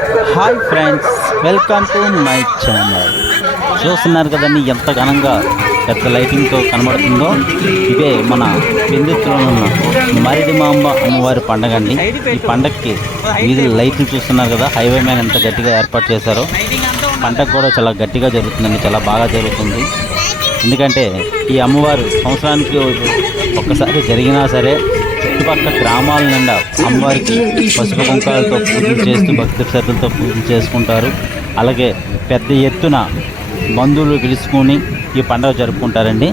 Hi friends, welcome to my channel. చూస్తున్నారు కదండి ఎంత ఘనంగా పెద్ద లైటింగ్తో కనబడుతుందో. ఇదే మన పెందుతులో ఉన్న మరిడి మాంబ అమ్మవారి పండగ అండి. ఈ పండగకి వీధి లైట్లు చూస్తున్నారు కదా, హైవే మీద ఎంత గట్టిగా ఏర్పాటు చేశారో. పండగ కూడా చాలా గట్టిగా జరుగుతుందండి, చాలా బాగా జరుగుతుంది. ఎందుకంటే ఈ అమ్మవారు సంవత్సరానికి ఒక్కసారి జరిగినా సరే చుట్టుపక్కల గ్రామాల నిండా అమ్మవారికి పసుపు కుంకాలతో పూజలు చేస్తూ భక్తి శ్రద్ధలతో పూజలు చేసుకుంటారు. అలాగే పెద్ద ఎత్తున బంధువులు పిలుచుకొని ఈ పండుగ జరుపుకుంటారండి.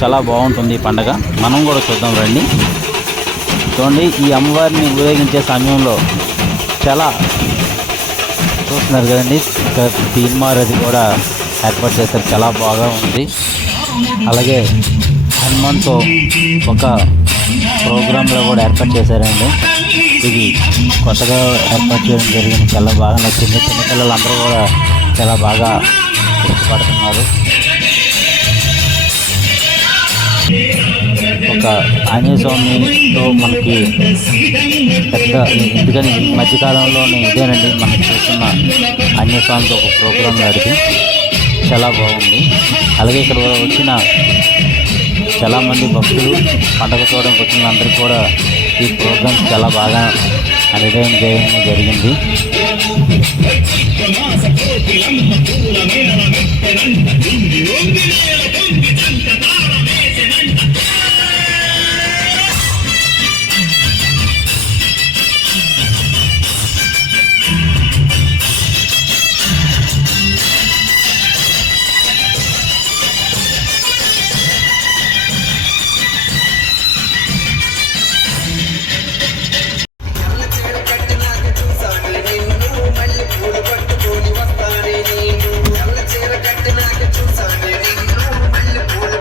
చాలా బాగుంటుంది ఈ పండుగ. మనం కూడా చూద్దాం రండి. చూడండి, ఈ అమ్మవారిని ఊరేగించే సమయంలో చాలా చూస్తున్నారు కదండి, తీన్మార్ అది కూడా ఏర్పాటు చేస్తారు, చాలా బాగా ఉంది. అలాగే హనుమాన్తో ఒక ప్రోగ్రాంలో కూడా ఏర్పాటు చేశారండి. ఇది కొత్తగా ఏర్పాటు చేయడం జరిగింది, చాలా బాగా నచ్చింది. చిన్నపిల్లలందరూ కూడా చాలా బాగా ఇష్టపడుతున్నారు. ఒక ఆంజనేయ స్వామితో మనకి పెద్ద, ఎందుకని మధ్యకాలంలోనే ఇదేనండి మనం చూస్తున్న ఆంజనేయ స్వామితో ఒక ప్రోగ్రాం నడిపి చాలా బాగుంది. అలాగే ఇక్కడ వచ్చిన చాలామంది భక్తులు పండుగ చూడడానికి వచ్చిన అందరికీ కూడా ఈ ప్రోగ్రామ్ చాలా బాగా ఎంటర్టైన్ చేయడం జరిగింది. పూలు పట్టుకొని వస్తానే నేను, ఎల్ల చీర కట్టినాక చూసానే నిన్ను, మళ్ళీ పూలు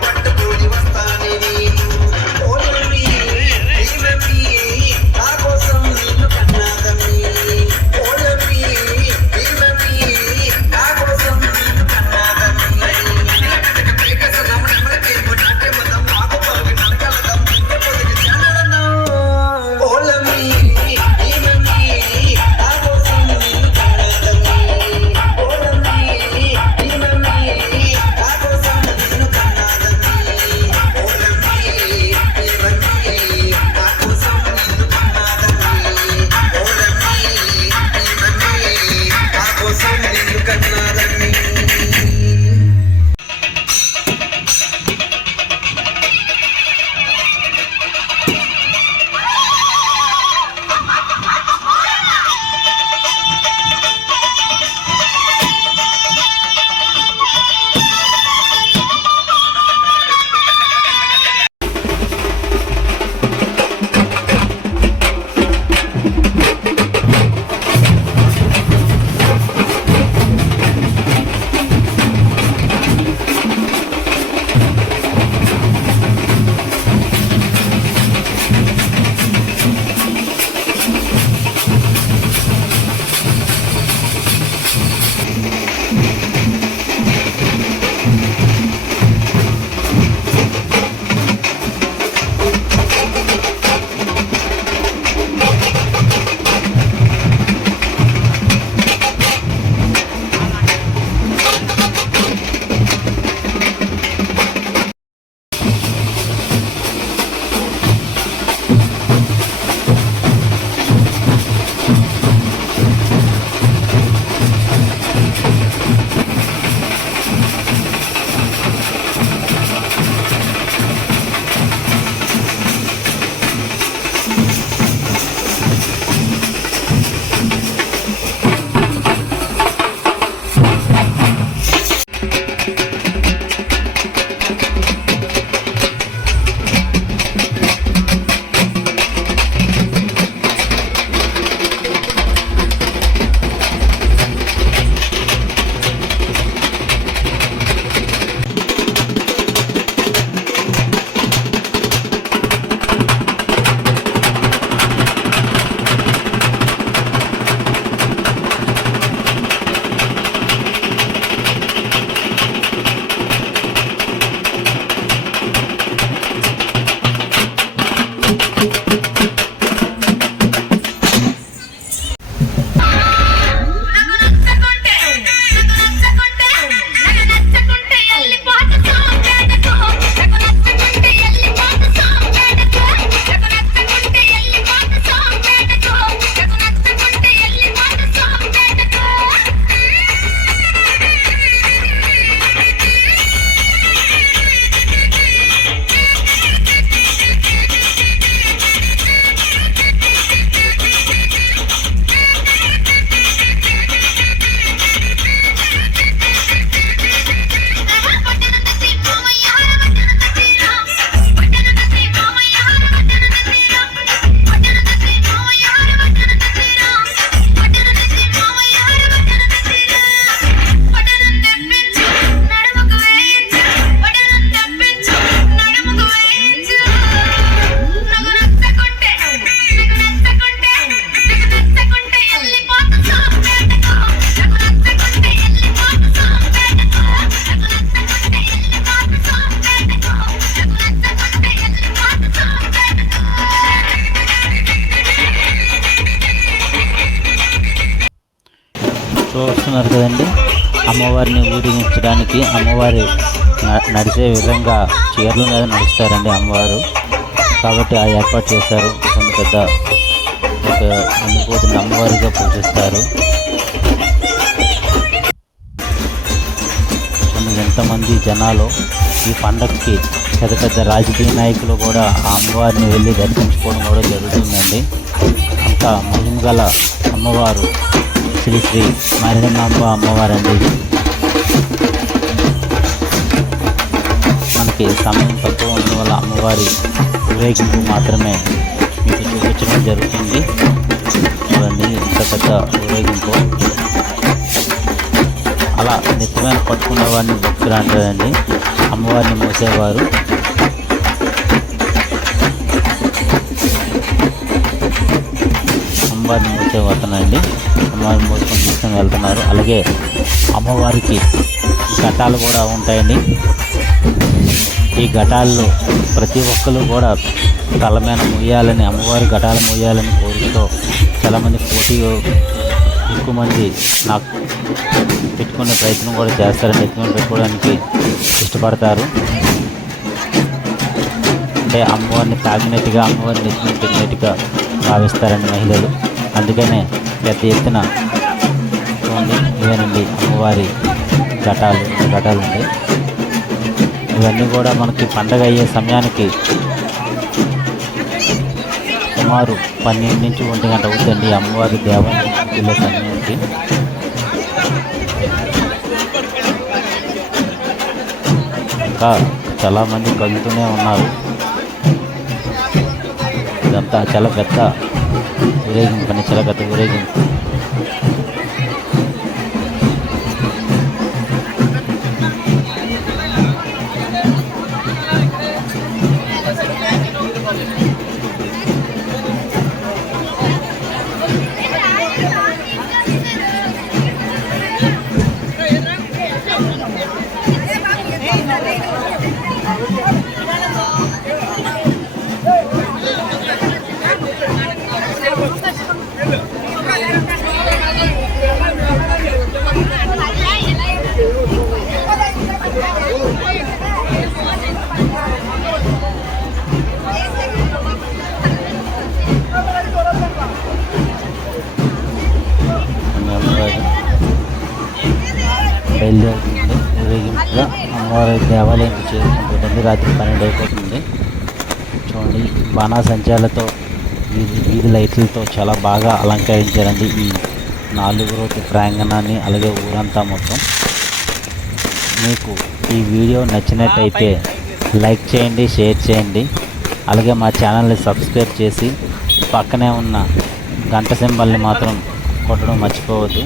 చూస్తున్నారు కదండి, అమ్మవారిని ఊరేగించడానికి అమ్మవారి నడిచే విధంగా చీరల మీద నడుస్తారండి అమ్మవారు. కాబట్టి ఆ ఏర్పాటు చేశారు. కొంత పెద్ద ఒక ఉండిపోతున్న అమ్మవారిగా పూజిస్తారు. ఎంతమంది జనాలు ఈ పండగకి పెద్ద పెద్ద రాజకీయ నాయకులు కూడా ఆ అమ్మవారిని వెళ్ళి దర్శించుకోవడం కూడా జరుగుతుందండి. అంత మహిమ గల అమ్మవారు శ్రీ శ్రీ మారిడమాంబ అమ్మవారు అండి. ఇది మనకి సమయం తక్కువ ఉండడం వల్ల అమ్మవారి ఊరేగింపు మాత్రమే మీకు చూపించడం జరుగుతుంది. చూడండి ఇంత పెద్ద ఊరేగింపు. అలా నెత్తిమైన పట్టుకున్న వారిని భక్తులు అంటారండి, అమ్మవారిని మోసేవారు. అమ్మవారిని మోసేవతనండి, అమ్మవారిని మోసుకొని తీసుకొని వెళ్తున్నారు. అలాగే అమ్మవారికి ఘటాలు కూడా ఉంటాయండి. ఈ ఘటాల్లో ప్రతి ఒక్కరు కూడా తల మీద మొయ్యాలని, అమ్మవారి ఘటాలు మొయ్యాలని కోరికతో చాలామంది ఎక్కువ మంది నాకు పెట్టుకునే ప్రయత్నం కూడా చేస్తారండి. ఎత్తుకొని పెట్టుకోవడానికి ఇష్టపడతారు. అంటే అమ్మవారిని తాగినట్టుగా, అమ్మవారిని ఎత్తుకొని పెట్టినట్టుగా భావిస్తారండి మహిళలు. అందుకనే పెద్ద ఎత్తున చూడండి, ఇవేనండి అమ్మవారి ఘటాలు ఉంది. ఇవన్నీ కూడా మనకి పండగ అయ్యే సమయానికి సుమారు 12 నుంచి 1 గంట అవుతుంది అమ్మవారి దేవాలయం వెళ్ళే సమయానికి. ఇంకా చాలామంది కలుగుతూనే ఉన్నారు. ఇదంతా చాలా పెద్ద ఊరేగింపు అని, చాలా పెద్ద ఊరేగింపు. బయలుదేరుతుంది ఊరేగింపుగా అమ్మవారి దేవాలయంకి చేరుకుంటుంది. రాత్రి 12 అయిపోతుంది. చూడండి, బాణాసంచాలతో వీధి లైట్లతో చాలా బాగా అలంకరించారండి ఈ 4 రోజు ప్రాంగణాన్ని, అలాగే ఊరంతా మొత్తం. మీకు ఈ వీడియో నచ్చినట్టయితే లైక్ చేయండి, షేర్ చేయండి. అలాగే మా ఛానల్ని సబ్స్క్రైబ్ చేసి పక్కనే ఉన్న గంట సింబల్ని మాత్రం కొట్టడం మర్చిపోవద్దు.